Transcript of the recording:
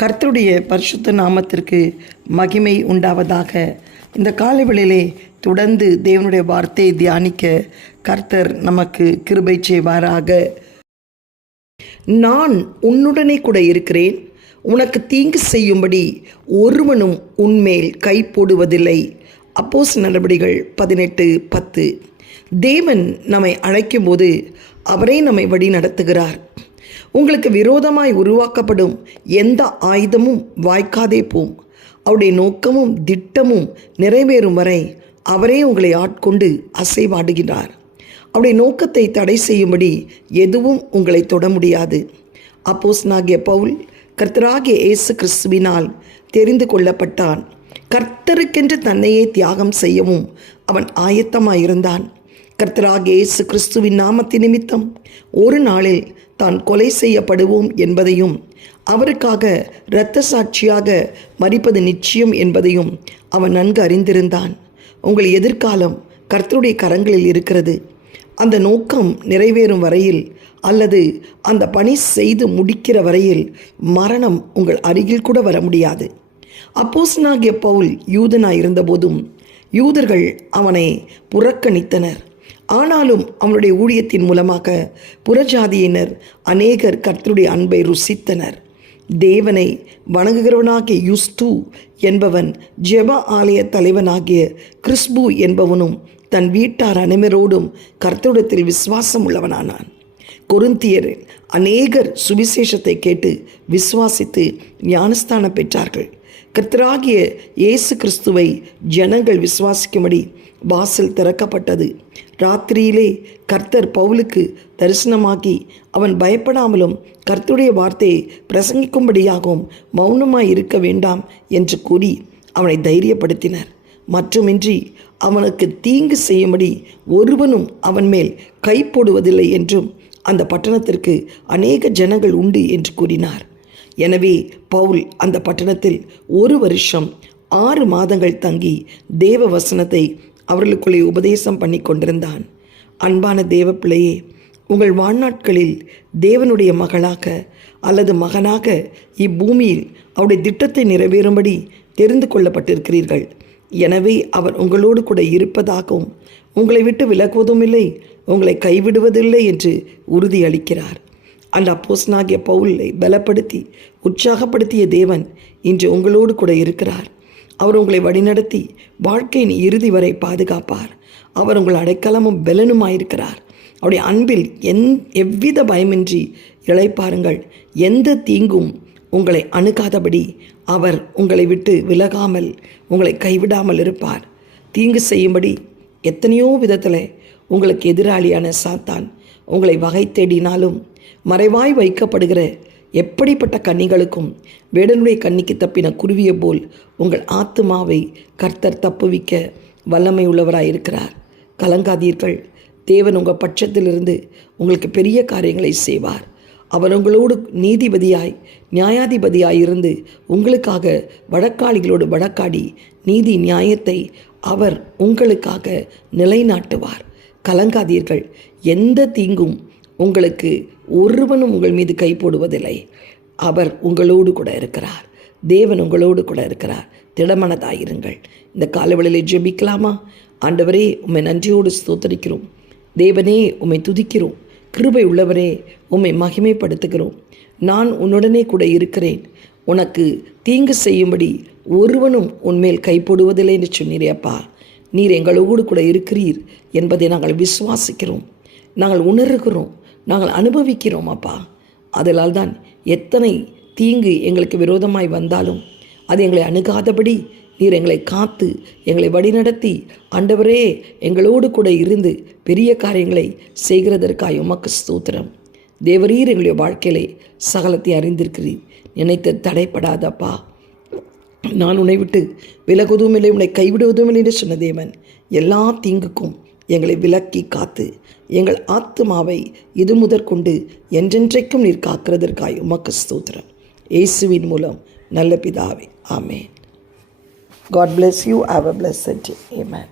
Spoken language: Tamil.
கர்த்தருடைய பரிசுத்த நாமத்திற்கு மகிமை உண்டாவதாக. இந்த காலைவேளையிலே தொடர்ந்து தேவனுடைய வார்த்தையை தியானிக்க கர்த்தர் நமக்கு கிருபை செய்வாராக. நான் உன்னுடனே கூட இருக்கிறேன், உனக்கு தீங்கு செய்யும்படி ஒருவனும் உன்மேல் கை போடுவதில்லை. அப்போஸ்தலர் நடபடிகள் 18:10. தேவன் நம்மை அழைக்கும் போது அவரே நம்மை வழி நடத்துகிறார். உங்களுக்கு விரோதமாய் உருவாக்கப்படும் எந்த ஆயுதமும் வாய்க்காதே போம். அவருடைய நோக்கமும் திட்டமும் நிறைவேறும் வரை அவரே உங்களை ஆட்கொண்டு அசைவாடுகிறார். அவருடைய நோக்கத்தை தடை செய்யும்படி எதுவும் உங்களை தொட முடியாது. அப்போஸ்தலனாகிய பவுல் கர்த்தராகிய இயேசு கிறிஸ்துவினால் தெரிந்து கொள்ளப்பட்டான். கர்த்தருக்கென்று தன்னையே தியாகம் செய்யவும் அவன் ஆயத்தமாயிருந்தான். கர்த்தராகிய இயேசு கிறிஸ்துவின் நாமத்தின் நிமித்தம் ஒரு நாளில் தான் கொலை செய்யப்படுவோம் என்பதையும் அவருக்காக இரத்த சாட்சியாக மரிப்பது நிச்சயம் என்பதையும் அவன் நன்கு அறிந்திருந்தான். உங்கள் எதிர்காலம் கர்த்தருடைய கரங்களில் இருக்கிறது. அந்த நோக்கம் நிறைவேறும் வரையில் அல்லது அந்த பணி செய்து முடிக்கிற வரையில் மரணம் உங்கள் அருகில் கூட வர முடியாது. அப்போஸ்தலனாகிய பவுல் யூதனாய் இருந்தபோதும் யூதர்கள் அவனை புறக்கணித்தனர். ஆனாலும் அவனுடைய ஊழியத்தின் மூலமாக புறஜாதியினர் அநேகர் கர்த்தருடைய அன்பை ருசித்தனர். தேவனை வணங்குகிறவனாகிய யுஸ்து என்பவன் ஜெப ஆலய தலைவனாகிய கிறிஸ்பு என்பவனும் தன் வீட்டார் அனைவரோடும் கர்த்தரிடத்தில் விசுவாசம் உள்ளவனானான். கொரிந்தியர் அநேகர் சுவிசேஷத்தை கேட்டு விசுவாசித்து ஞானஸ்தானம் பெற்றார்கள். கர்த்தராகிய இயேசு கிறிஸ்துவை ஜனங்கள் விசுவாசிக்கும்படி வாசல் திறக்கப்பட்டது. ராத்திரியிலே கர்த்தர் பவுலுக்கு தரிசனமாகி அவன் பயப்படாமலும் கர்த்தருடைய வார்த்தையை பிரசங்கிக்கும்படியாகவும் மௌனமாய் இருக்க வேண்டாம் என்று கூறி அவனை தைரியப்படுத்தினர். மட்டுமின்றி அவனுக்கு தீங்கு செய்யும்படி ஒருவனும் அவன் மேல் கை போடுவதில்லை என்றும் அந்த பட்டணத்திற்கு அநேக ஜனங்கள் உண்டு என்று கூறினார். எனவே பவுல் அந்த பட்டணத்தில் 1 வருஷம் 6 மாதங்கள் தங்கி தேவ வசனத்தை அவர்களுக்குள்ளே உபதேசம் பண்ணி கொண்டிருந்தான். அன்பான தேவ பிள்ளையே, உங்கள் வாழ்நாட்களில் தேவனுடைய மகளாக அல்லது மகனாக இப்பூமியில் அவருடைய திட்டத்தை நிறைவேறும்படி தெரிந்து கொள்ளப்பட்டிருக்கிறீர்கள். எனவே அவர் உங்களோடு கூட இருப்பதாகவும் உங்களை விட்டு விலகுவதும் இல்லை, உங்களை கைவிடுவதில்லை என்று உறுதியளிக்கிறார். அந்த அப்போஸ்தலனாகிய பவுலை பலப்படுத்தி உற்சாகப்படுத்திய தேவன் இன்று உங்களோடு கூட இருக்கிறார். அவர் உங்களை வழிநடத்தி வாழ்க்கையின் இறுதி வரை பாதுகாப்பார். அவர் உங்கள் அடைக்கலமும் பலனுமாயிருக்கிறார். அவருடைய அன்பில் எவ்வித பயமின்றி இளைப்பாருங்கள். எந்த தீங்கும் உங்களை அணுகாதபடி அவர் உங்களை விட்டு விலகாமல் உங்களை கைவிடாமல் இருப்பார். தீங்கு செய்யும்படி எத்தனையோ விதத்தில் உங்களுக்கு எதிராளியான சாத்தான் உங்களை வகை தேடினாலும் மறைவாய் வைக்கப்படுகிற எப்படிப்பட்ட கன்னிகளுக்கும் வேடனுடைய கன்னிக்கு தப்பின குருவியை போல் உங்கள் ஆத்துமாவை கர்த்தர் தப்புவிக்க வல்லமை உள்ளவராயிருக்கிறார். கலங்காதீர்கள். தேவன் உங்கள் பட்சத்திலிருந்து உங்களுக்கு பெரிய காரியங்களை செய்வார். அவர் உங்களோடு நீதிபதியாய் நியாயாதிபதியாய் இருந்து உங்களுக்காக வழக்காளிகளோடு வழக்காடி நீதி நியாயத்தை அவர் உங்களுக்காக நிலைநாட்டுவார். கலங்காதீர்கள். எந்த தீங்கும் உங்களுக்கு ஒருவனும் உங்கள் மீது கை போடுவதில்லை. அவர் உங்களோடு கூட இருக்கிறார். தேவன் உங்களோடு கூட இருக்கிறார். திடமனதாயிருங்கள். இந்த காலவெளியிலே ஜெபிக்கலாமா? ஆண்டவரே, உம்மை நன்றியோடு ஸ்தோத்தரிக்கிறோம். தேவனே, உம்மை துதிக்கிறோம். கிருபை உள்ளவரே, உம்மை மகிமைப்படுத்துகிறோம். நான் உன்னுடனே கூட இருக்கிறேன், உனக்கு தீங்கு செய்யும்படி ஒருவனும் உன்மேல் கை போடுவதில்லை என்று சொன்னீரே அப்பா. நீர் எங்களோடு கூட இருக்கிறீர் என்பதை நாங்கள் விசுவாசிக்கிறோம், நாங்கள் உணர்கிறோம், நாங்கள் அனுபவிக்கிறோம் அப்பா. அதனால் தான் எத்தனை தீங்கு எங்களுக்கு விரோதமாய் வந்தாலும் அது எங்களை அணுகாதபடி நீர் எங்களை காத்து எங்களை வழிநடத்தி ஆண்டவரே எங்களோடு கூட இருந்து பெரிய காரியங்களை செய்கிறதற்காக உமக்கு ஸ்தோத்திரம். தேவரீர் எங்களுடைய வாழ்க்கையிலே சகலத்தை அறிந்திருக்கிறீர். நினைத்து தடைப்படாதப்பா. நான் உன்னை விட்டு விலகுவதும் இல்லை, உன்னை கைவிடுவதும் இல்லை என்று சொன்ன தேவன் எல்லா தீங்குக்கும் எங்களை விலக்கி காத்து எங்கள் ஆத்துமாவை இது முதற்கொண்டு என்றென்றைக்கும் நீர் காக்கிறதற்காய் உமக்கு ஸ்தோத்திரம். இயேசுவின் மூலம் நல்ல பிதாவே, ஆமென். God bless you. Have a blessed day. Amen.